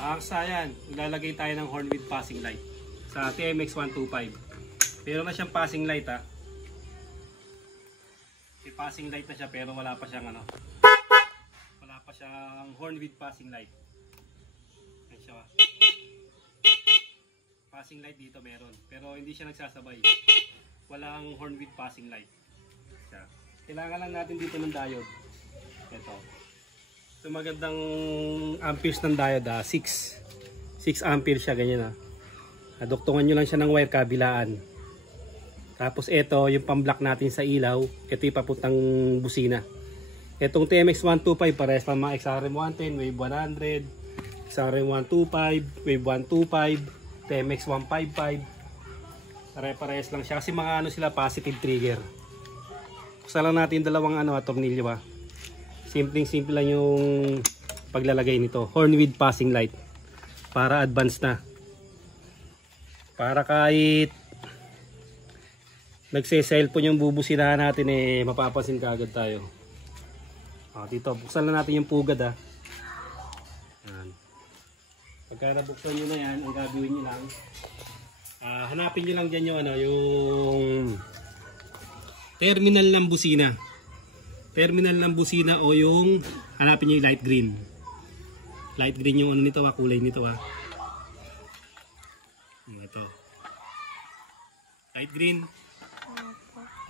Ayan, ilalagay tayo ng horn with passing light sa TMX 125. Pero na siyang passing light ha. May passing light na siya pero wala pa siyang ano. Wala pa siyang horn with passing light. Ayan siya. Passing light dito meron pero hindi siya nagsasabay. Walang horn with passing light. Siya. Kailangan lang natin dito ng diode. Ito. Ito magandang amperes ng diode ha. 6 amperes siya ganyan ha. Duktungan nyo lang siya ng wire kabilaan. Tapos ito yung pamblock natin sa ilaw. Ito yung papuntang busina. Itong TMX 125 parehas lang mga XRM 110, Wave 100, XRM 125, Wave 125, TMX 155. Parehas lang siya kasi mga ano sila positive trigger. Buksan lang natin dalawang tornilyo ha. Simple lang yung paglalagay nito. Horn with passing light. Para advance na. Para kahit nagse-cellphone yung bubusinahan natin mapapansin kaagad tayo. Dito, buksan lang natin yung pugad ha. Yan. Pagka nabuksan nyo na yan, ang gagawin nyo lang, hanapin nyo lang dyan yung yung terminal ng busina. Terminal ng busina o yung hanapin nyo yung light green. Light green yung nito kulay nito Ito. Light green.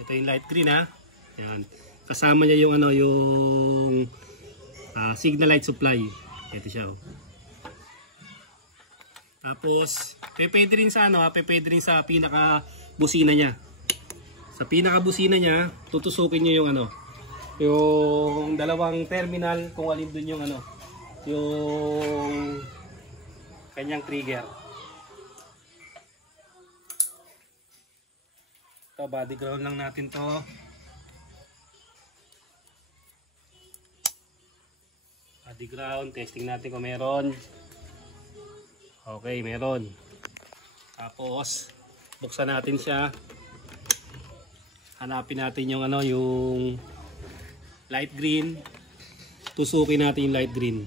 Ito yung light green ha. Yan. Kasama niya yung yung signal light supply. Ito siya Tapos pwede rin sa pwede rin sa pinaka busina niya. Sa pinaka busina niya, tutusukin niyo yung yung dalawang terminal kung alin dun yung yung kanyang trigger. Ito, body ground lang natin to. Body ground, testing natin kung meron. Okay, meron. Tapos buksan natin siya. Hanapin natin yung yung light green. Tusukin natin yung light green.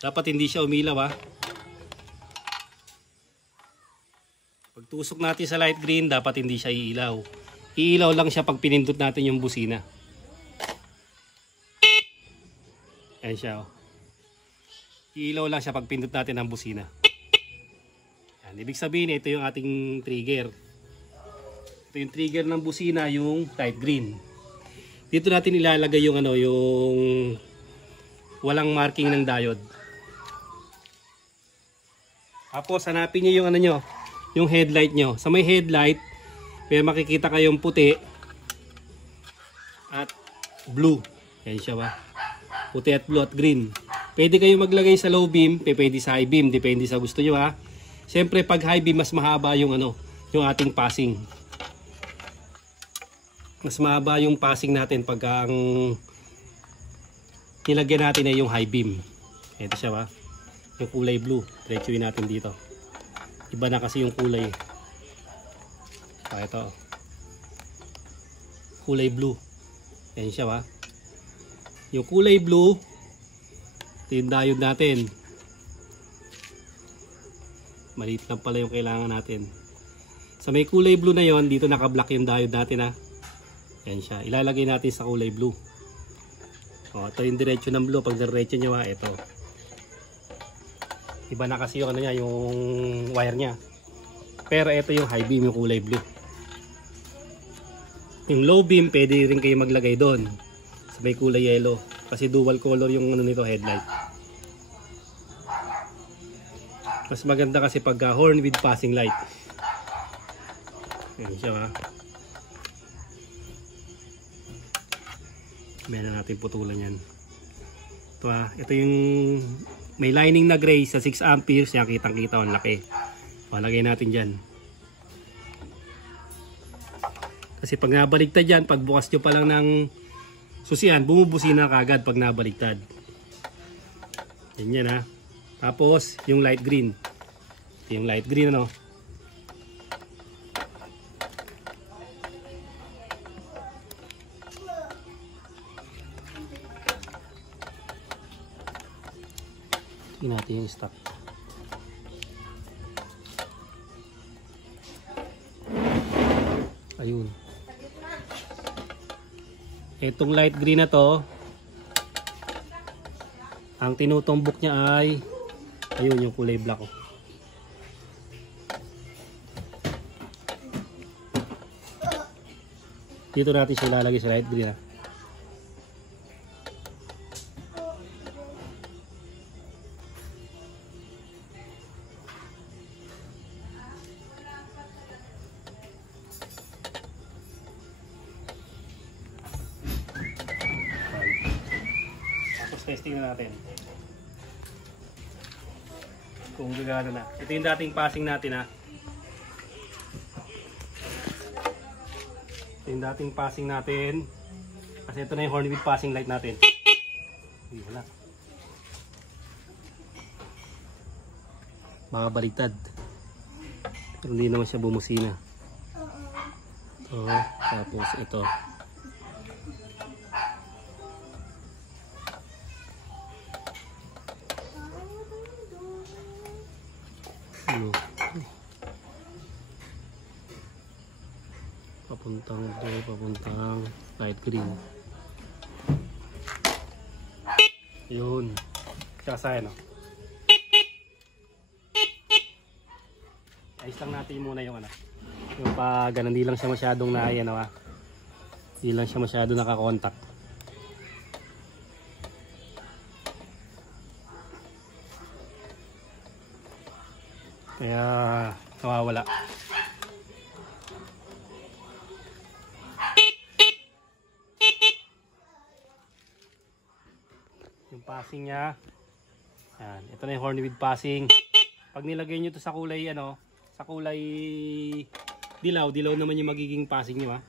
Dapat hindi siya umilaw Pag tusok natin sa light green, dapat hindi siya iilaw. Iilaw lang siya pag pinindot natin yung busina. Ayan siya Iilaw lang siya pag pindot natin ang busina. Yan. Ibig sabihin, ito yung ating trigger. Ito yung trigger ng busina, yung light green. Dito natin ilalagay yung yung walang marking ng diode. Tapos hanapin niyo yung yung headlight nyo. Sa may headlight, may makikita kayong puti at blue. Yan siya Puti at blue at green. Pwede kayo maglagay sa low beam, pwede sa high beam, depende sa gusto nyo Siyempre pag high beam mas mahaba yung yung ating passing. Mas mahaba yung passing natin pag ang nilagyan natin ay yung high beam. Ito siya yung kulay blue. Diretsuin natin dito. Iba na kasi yung kulay. Ito. Kulay blue. Yan siya Yung kulay blue, ito yung diode natin. Maliit lang pala yung kailangan natin. Sa may kulay blue na yon, dito naka-block yung diode natin Yan siya. Ilalagay natin sa kulay blue. Ito yung diretso ng blue. Pag diretso nyo ito. Iba na kasi yung yung wire nya. Pero ito yung high beam, yung kulay blue. Yung low beam, pwede rin kayo maglagay doon. Sa may kulay yellow. Kasi dual color yung nito headlight. Mas maganda kasi pag horn with passing light. Yan siya Meron natin putulan yan. Ito yung may lining na gray sa 6 amperes. Yan, kitang-kita ang laki. Lagay natin dyan. Kasi pag nabaligtad yan, pag bukas nyo pa lang ng susian, bumubusina kagad pag nabaligtad. Yan Tapos, yung light green. Yung light green Tingnan natin yung stock. Ayun. Itong light green na to, ang tinutumbok niya ay ayun yung kulay black. Dito natin siya ilalagay sa light green. Tapos testing na natin kung gagana na. Ito yung dating passing natin ha. Yung dating passing natin kasi ito na yung Hornbeat passing light natin. Hindi wala, baka baliktad pero hindi naman siya bumusina. Ito, tapos ito papuntang light green. Yun. Kasaya no. Ayos lang natin muna yung ano. Yung pag hindi lang siya masyadong ano ha. Hindi lang siya masyadong nakakontak. Kaya nawawala. Yung passing niya. Yan. Ito na yung Hornbeat passing. Pag nilagay nyo to sa kulay ano, sa kulay dilaw, dilaw naman yung magiging passing nyo ha.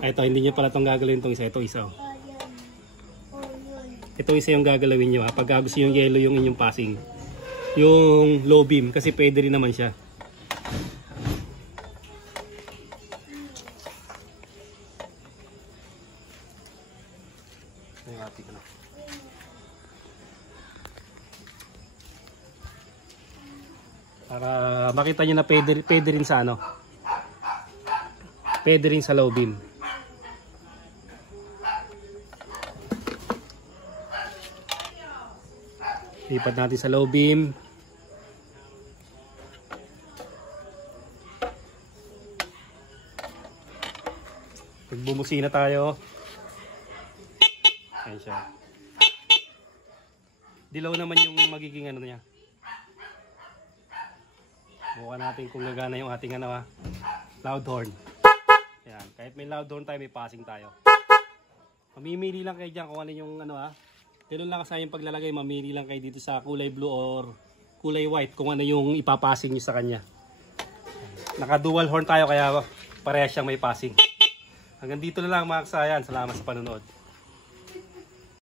Ito, hindi nyo pala itong gagalawin itong isa. Ito isa oh. Ito isa yung gagalawin nyo ha. Pag gusto yung yellow yung inyong passing. Yung low beam kasi pwede rin naman siya. Para makita nyo na pwede rin sa ano. Pwede rin sa low beam. Lipat natin sa low beam. Pag bumusina tayo. Ayan siya. Dilaw naman yung magiging ano niya. Bukan natin kung gagana yung ating ano loud horn. Ayan. Kahit may loud horn tayo, may passing tayo. Mamimili lang kayo dyan kung ano yung ano ganun lang kasi yung paglalagay, mamili lang kayo dito sa kulay blue or kulay white kung ano yung ipapassing nyo sa kanya. Naka dual horn tayo kaya parehas siyang may passing. Hanggang dito na lang mga kasayan. Salamat sa panonood.